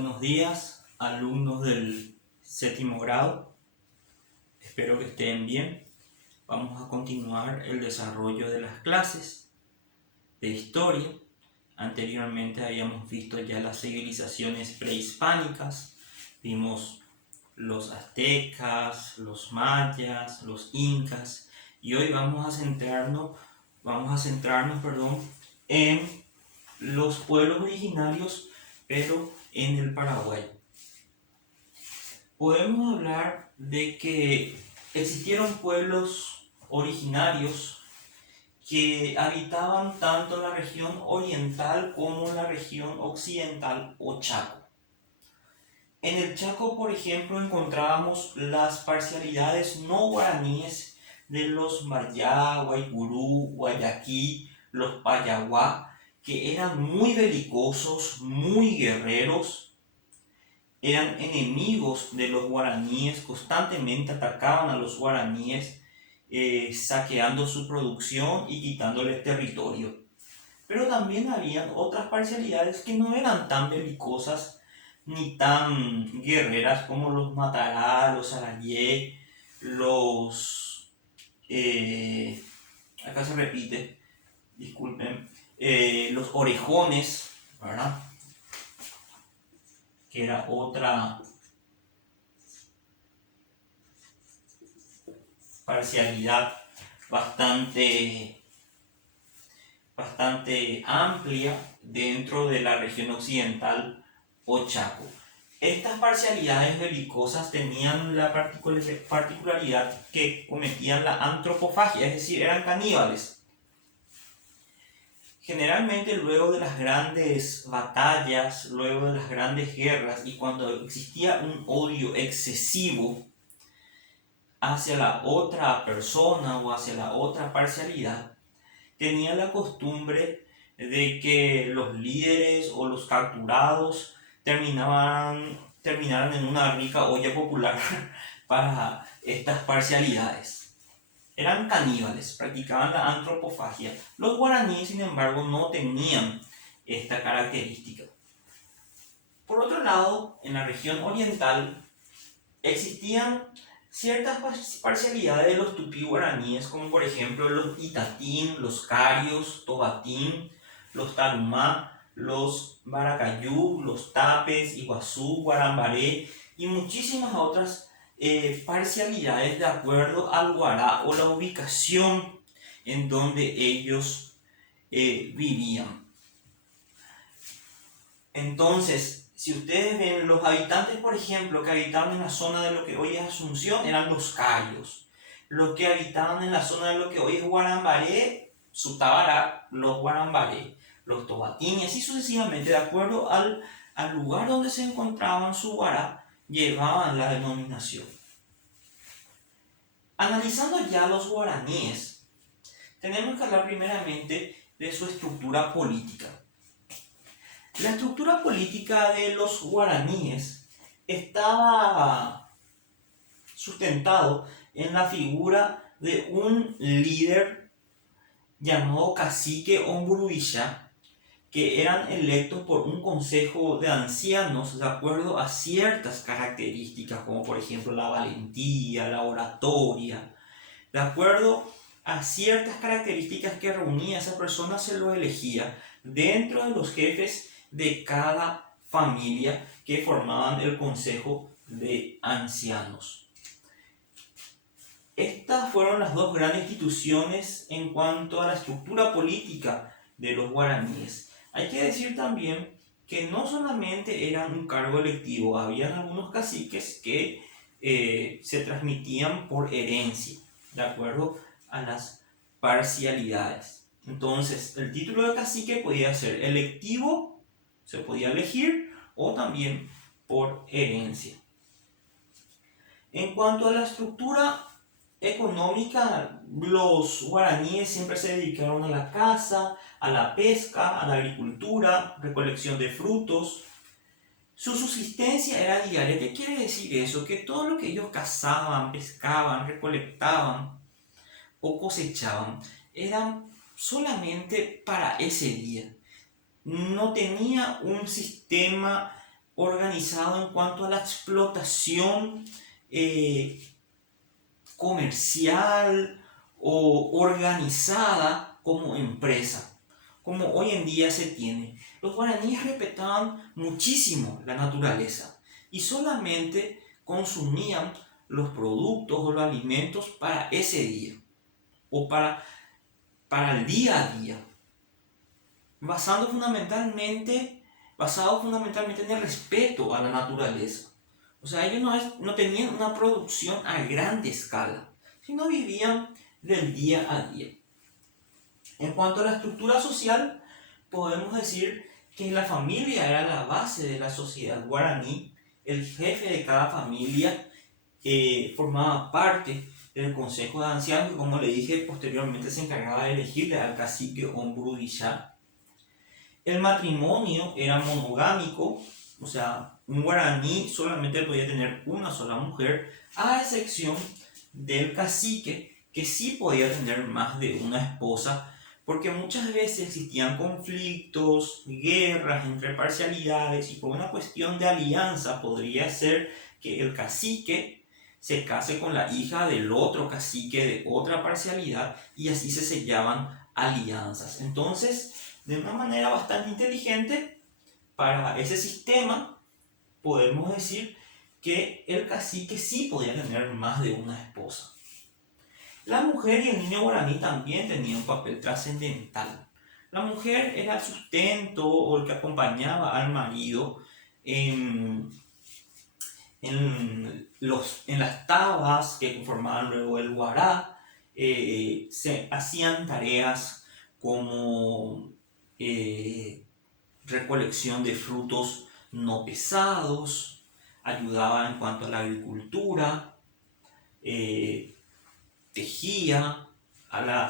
Buenos días, alumnos del séptimo grado. Espero que estén bien. Vamos a continuar el desarrollo de las clases de historia. Anteriormente habíamos visto ya las civilizaciones prehispánicas. Vimos los aztecas, los mayas, los incas. Y hoy vamos a centrarnos, en los pueblos originarios, pero en el Paraguay. Podemos hablar de que existieron pueblos originarios que habitaban tanto en la región oriental como en la región occidental o Chaco. En el Chaco, por ejemplo, encontrábamos las parcialidades no guaraníes de los Mayá, Guaycurú, Guayaquí, los Payaguá, que eran muy belicosos, muy guerreros. Eran enemigos de los guaraníes, constantemente atacaban a los guaraníes, saqueando su producción y quitándoles territorio. Pero también habían otras parcialidades que no eran tan belicosas ni tan guerreras como los Matará, los Arayé, los... acá se repite, disculpen, los Orejones, ¿verdad? Que era otra parcialidad bastante amplia dentro de la región occidental o Chaco. Estas parcialidades belicosas tenían la particularidad que cometían la antropofagia, es decir, eran caníbales. Generalmente luego de las grandes batallas, luego de las grandes guerras y cuando existía un odio excesivo hacia la otra persona o hacia la otra parcialidad, tenía la costumbre de que los líderes o los capturados terminaran en una rica olla popular para estas parcialidades. Eran caníbales, practicaban la antropofagia. Los guaraníes, sin embargo, no tenían esta característica. Por otro lado, en la región oriental existían ciertas parcialidades de los tupí guaraníes, como por ejemplo los itatín, los carios, tobatín, los tarumá, los baracayú, los tapes, iguazú, guarambaré y muchísimas otras parcialidades de acuerdo al guará o la ubicación en donde ellos vivían. Entonces, si ustedes ven, los habitantes, por ejemplo, que habitaban en la zona de lo que hoy es Asunción, eran los carios. Los que habitaban en la zona de lo que hoy es Guarambaré, Sutabará, los Guarambaré, los Tobatín, y así sucesivamente, de acuerdo al lugar donde se encontraban su guará, llevaban la denominación. Analizando ya los guaraníes, tenemos que hablar primeramente de su estructura política. La estructura política de los guaraníes estaba sustentado en la figura de un líder llamado cacique o mburuishá, que eran electos por un consejo de ancianos de acuerdo a ciertas características, como por ejemplo la valentía, la oratoria. De acuerdo a ciertas características que reunía esa persona, se lo elegía dentro de los jefes de cada familia que formaban el consejo de ancianos. Estas fueron las dos grandes instituciones en cuanto a la estructura política de los guaraníes. Hay que decir también que no solamente eran un cargo electivo, habían algunos caciques que se transmitían por herencia, de acuerdo a las parcialidades. Entonces, el título de cacique podía ser electivo, se podía elegir, o también por herencia. En cuanto a la estructura económica, los guaraníes siempre se dedicaron a la caza, a la pesca, a la agricultura, recolección de frutos. Su subsistencia era diaria. ¿Qué quiere decir eso? Que todo lo que ellos cazaban, pescaban, recolectaban o cosechaban eran solamente para ese día. No tenía un sistema organizado en cuanto a la explotación comercial o organizada como empresa, como hoy en día se tiene. Los guaraníes respetaban muchísimo la naturaleza y solamente consumían los productos o los alimentos para ese día o para el día a día, basado fundamentalmente en el respeto a la naturaleza. O sea, ellos no tenían una producción a grande escala, sino vivían del día a día. En cuanto a la estructura social, podemos decir que la familia era la base de la sociedad guaraní. El jefe de cada familia formaba parte del consejo de ancianos, que, como le dije, posteriormente se encargaba de elegirle al cacique o brudillá. El matrimonio era monogámico, o sea, un guaraní solamente podía tener una sola mujer, a excepción del cacique, que sí podía tener más de una esposa, porque muchas veces existían conflictos, guerras entre parcialidades, y por una cuestión de alianza podría ser que el cacique se case con la hija del otro cacique de otra parcialidad, y así se sellaban alianzas. Entonces, de una manera bastante inteligente, para ese sistema podemos decir que el cacique sí podía tener más de una esposa. La mujer y el niño guaraní también tenían un papel trascendental. La mujer era el sustento o el que acompañaba al marido en las tabas que conformaban luego el guará. Se hacían tareas como recolección de frutos no pesados, ayudaba en cuanto a la agricultura, tejía,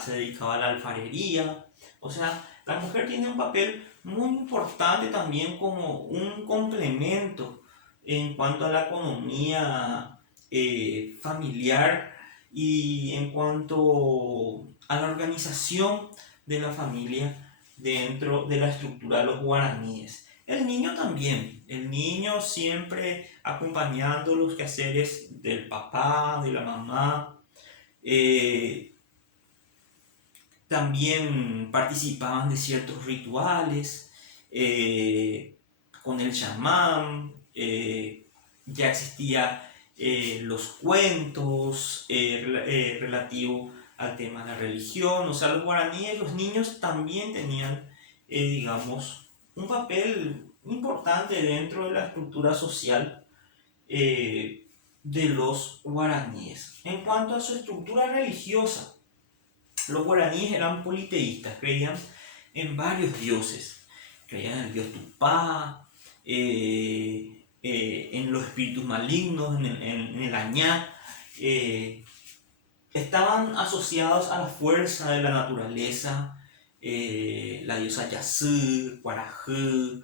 se dedicaba a la alfarería. O sea, la mujer tiene un papel muy importante también como un complemento en cuanto a la economía familiar y en cuanto a la organización de la familia dentro de la estructura de los guaraníes. El niño también, el niño siempre acompañando los quehaceres del papá, de la mamá. También participaban de ciertos rituales con el chamán. Ya existía los cuentos relativos al tema de la religión. O sea, los guaraníes, los niños también tenían, digamos, un papel importante dentro de la estructura social de los guaraníes. En cuanto a su estructura religiosa, los guaraníes eran politeístas, creían en varios dioses. Creían en el dios Tupá, en los espíritus malignos, en el Añá. Estaban asociados a la fuerza de la naturaleza, la diosa Yasú, Guarajú.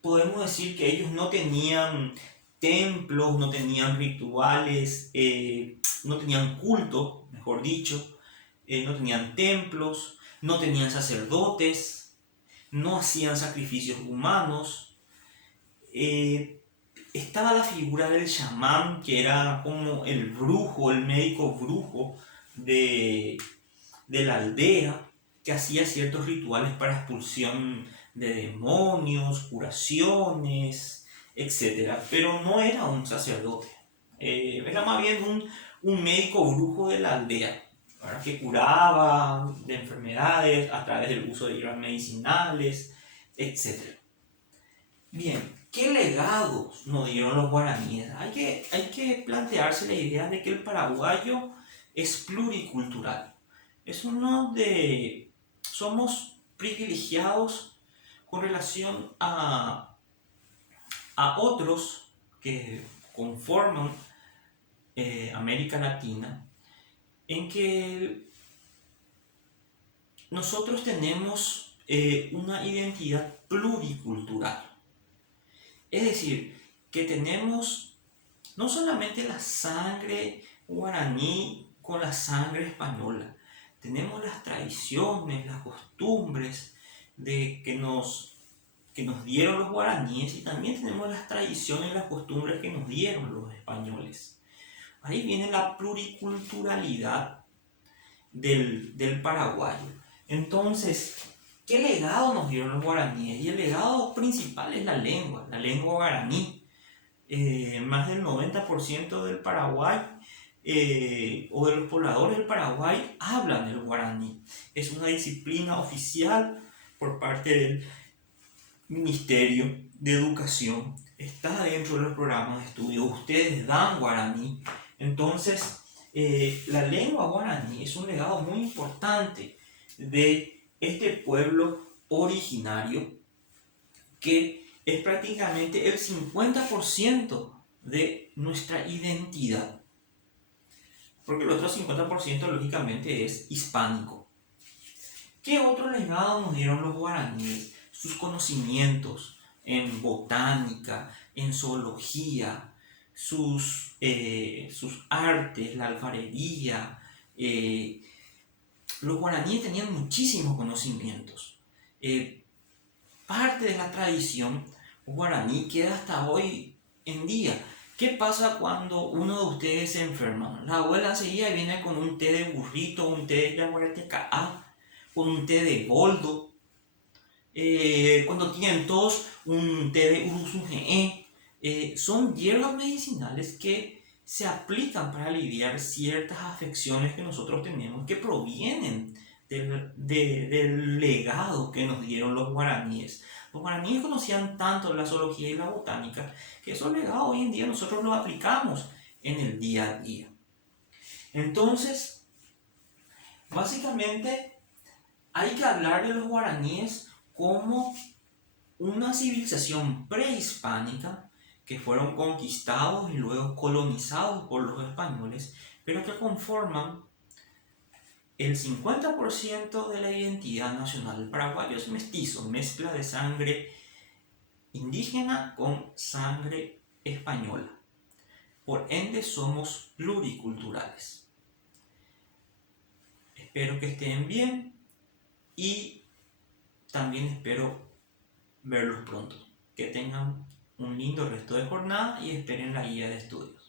Podemos decir que ellos no tenían templos, no tenían rituales, no tenían culto, mejor dicho, no tenían templos, no tenían sacerdotes, no hacían sacrificios humanos. Estaba la figura del chamán, que era como el brujo, el médico brujo de la aldea, que hacía ciertos rituales para expulsión de demonios, curaciones, etc. Pero no era un sacerdote, era más bien un médico brujo de la aldea, ¿verdad? Que curaba de enfermedades a través del uso de hierbas medicinales, etc. Bien, ¿qué legados nos dieron los guaraníes? Hay que plantearse la idea de que el paraguayo es pluricultural. Somos privilegiados con relación a otros que conforman América Latina, en que nosotros tenemos una identidad pluricultural. Es decir, que tenemos no solamente la sangre guaraní con la sangre española, tenemos las tradiciones, las costumbres que nos que nos dieron los guaraníes y también tenemos las tradiciones y las costumbres que nos dieron los españoles. Ahí viene la pluriculturalidad del paraguayo. Entonces, ¿qué legado nos dieron los guaraníes? Y el legado principal es la lengua guaraní. Más del 90% del Paraguay o de los pobladores del Paraguay hablan el guaraní. Es una disciplina oficial por parte del Ministerio de Educación. Está dentro de los programas de estudio. Ustedes dan guaraní. Entonces, la lengua guaraní es un legado muy importante de este pueblo originario que es prácticamente el 50% de nuestra identidad. Porque el otro 50% lógicamente es hispánico. ¿Qué otro legado nos dieron los guaraníes? Sus conocimientos en botánica, en zoología, sus artes, la alfarería. Los guaraníes tenían muchísimos conocimientos. Parte de la tradición guaraní queda hasta hoy en día. ¿Qué pasa cuando uno de ustedes se enferma? La abuela enseguida viene con un té de burrito, un té de yaguaretecaá, con un té de boldo. Cuando tienen tos, un té de uruzungé. Son hierbas medicinales que se aplican para aliviar ciertas afecciones que nosotros tenemos que provienen del legado que nos dieron los guaraníes. Los guaraníes conocían tanto la zoología y la botánica que esos legados hoy en día nosotros los aplicamos en el día a día. Entonces, básicamente hay que hablar de los guaraníes como una civilización prehispánica que fueron conquistados y luego colonizados por los españoles, pero que conforman el 50% de la identidad nacional. El paraguayo es mestizo, mezcla de sangre indígena con sangre española. Por ende somos pluriculturales. Espero que estén bien y también espero verlos pronto. Que tengan un lindo resto de jornada y esperen la guía de estudio.